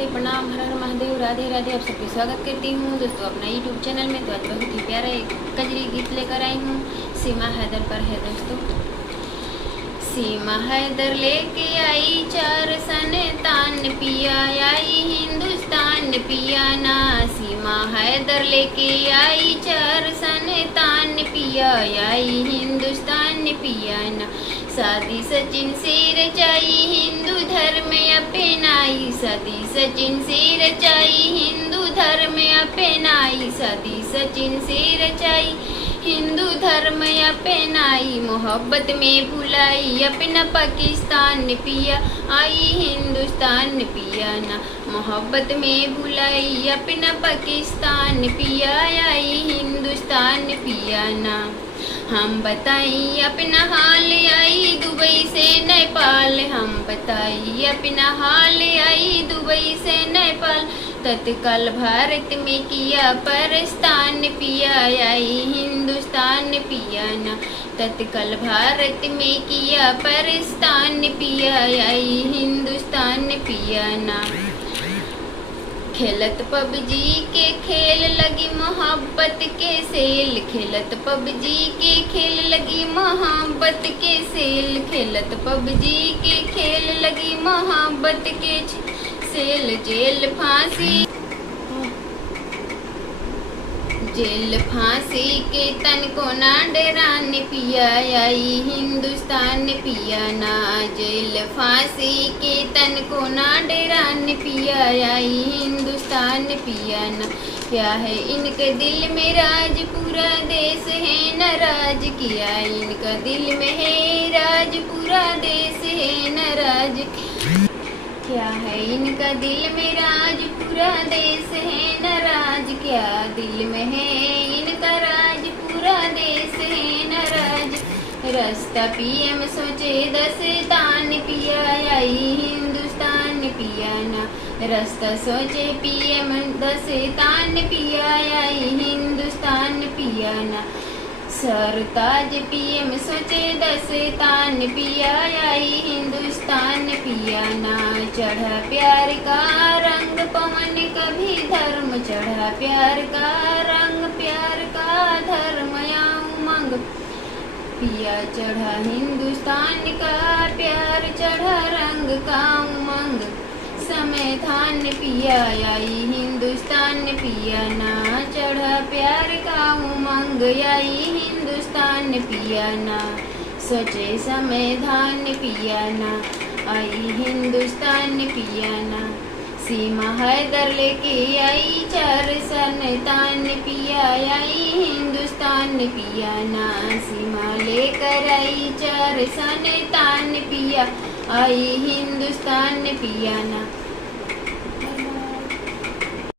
नमस्ते, प्रणाम, हर हर महादेव, राधे राधे। आप सबका स्वागत करती हूँ दोस्तों अपना यूट्यूब चैनल में। तो आज बहुत ही प्यारा एक कजरी गीत लेकर आई हूँ, सीमा हैदर पर है दोस्तों। सीमा हैदर लेके आई 4 संतान पिया, आई हिंदुस्तान पिया ना। सीमा हैदर लेके आई 4 संतान पिया, आई हिंदुस्तान पिया ना। शादी सचिन से रचाई हिंदू धर्म अपनाई, शादी सचिन से रचाई हिंदू धर्म अपनाई, शादी सचिन से रचाई हिंदू धर्म अपनाई। मोहब्बत में भुलाई अपना पाकिस्तान पिया, आई हिंदुस्तान पिया ना। मोहब्बत में भुलाई अपना पाकिस्तान पिया, आई हिंदुस्तान पिया ना। हम बताई अपना हाल, आई दुबई से नेपाल, हम बताई अपना हाल, आई दुबई से नेपाल। तत्काल भारत में किया प्रस्थान पिया, आई हिंदुस्तान पिया ना। तत्काल भारत में किया प्रस्थान पिया, आई हिंदुस्तान पिया ना। खेलत पबजी के खेल लगी मोहब्बत के सेल, खेलत पबजी के खेल लगी मोहब्बत के सेल, खेलत पबजी के खेल लगी मोहब्बत के सेल। जेल फांसी, जेल फांसी के तन को ना डरान पिया, आई हिंदुस्तान पिया ना। जेल फांसी के तन को ना डरान पिया, आई हिंदुस्तान पिया ना। क्या है इनके दिल में राज, पूरा देश है नाराज किया। इनका दिल में है राज, पूरा देश है नाराज। क्या है इनका दिल में राज, पूरा देश है नाराज। क्या दिल में है इनका राज, पूरा देश है नाराज। रास्ता पीएम सोचे 10 तान पिया, आई हिंदुस्तान पिया ना। रास्ता सोचे पीएम 10 तान पिया, आई हिंदुस्तान पिया ना। सरताज पीएम सोचे 10 तान पिया, आई हिंदुस्तान पिया ना। चढ़ा प्यार का रंग पवन कभी धर्म, चढ़ा प्यार का रंग, प्यार का धर्म या उमंग पिया। चढ़ा हिंदुस्तान का प्यार, चढ़ा रंग का उमंग। संविधान पिया, आई हिंदुस्तान पिया ना। चढ़ा प्यार का उमंग, आई हिंदुस्तान पिया ना। सोचे संविधान पिया ना, आई हिंदुस्तान पिया ना। सीमा हैदर लेके आई 4 संतान पिया, आई हिंदुस्तान पिया ना। सीमा लेकर आई 4 संतान पिया, आई हिंदुस्तान पिया ना।